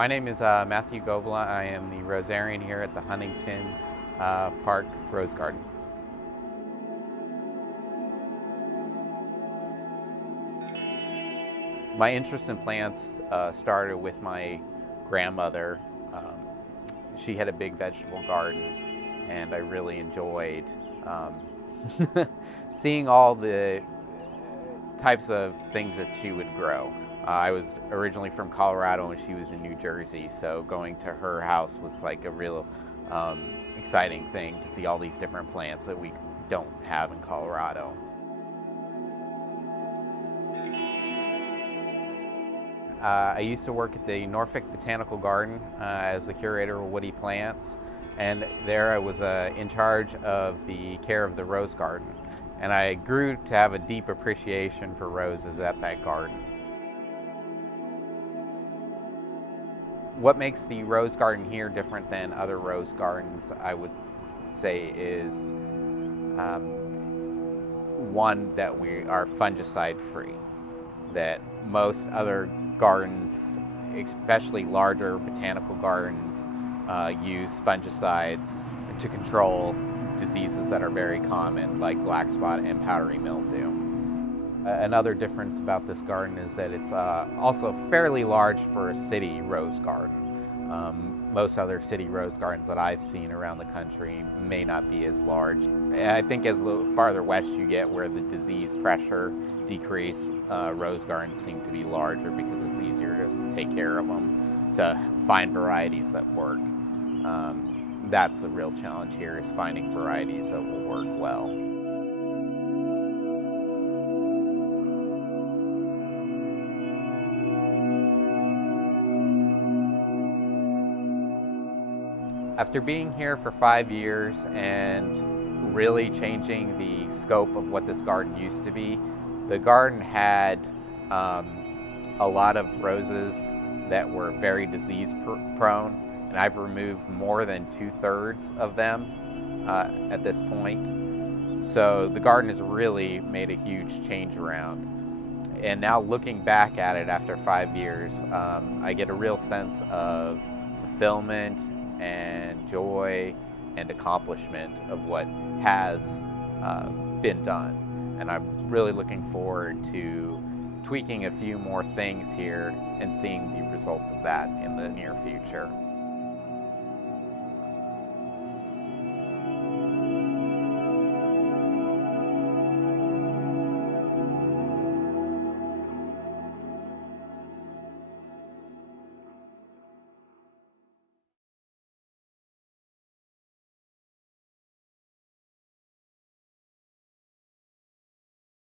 My name is Matthew Gobla. I am the rosarian here at the Huntington Park Rose Garden. My interest in plants started with my grandmother. She had a big vegetable garden, and I really enjoyed seeing all the types of things that she would grow. I was originally from Colorado and she was in New Jersey, so going to her house was like a real exciting thing to see all these different plants that we don't have in Colorado. I used to work at the Norfolk Botanical Garden as the curator of woody plants, and there I was in charge of the care of the rose garden. And I grew to have a deep appreciation for roses at that garden. What makes the rose garden here different than other rose gardens, I would say, is one, that we are fungicide-free. That most other gardens, especially larger botanical gardens, use fungicides to control diseases that are very common, like black spot and powdery mildew. Another difference about this garden is that it's also fairly large for a city rose garden. Most other city rose gardens that I've seen around the country may not be as large. And I think as a little farther west you get, where the disease pressure decrease, rose gardens seem to be larger because it's easier to take care of them, to find varieties that work. That's the real challenge here, is finding varieties that will work well. After being here for 5 years and really changing the scope of what this garden used to be, the garden had a lot of roses that were very disease prone, and I've removed more than 2/3 of them at this point. So the garden has really made a huge change around. And now looking back at it after 5 years, I get a real sense of fulfillment and joy and accomplishment of what has been done. And I'm really looking forward to tweaking a few more things here and seeing the results of that in the near future.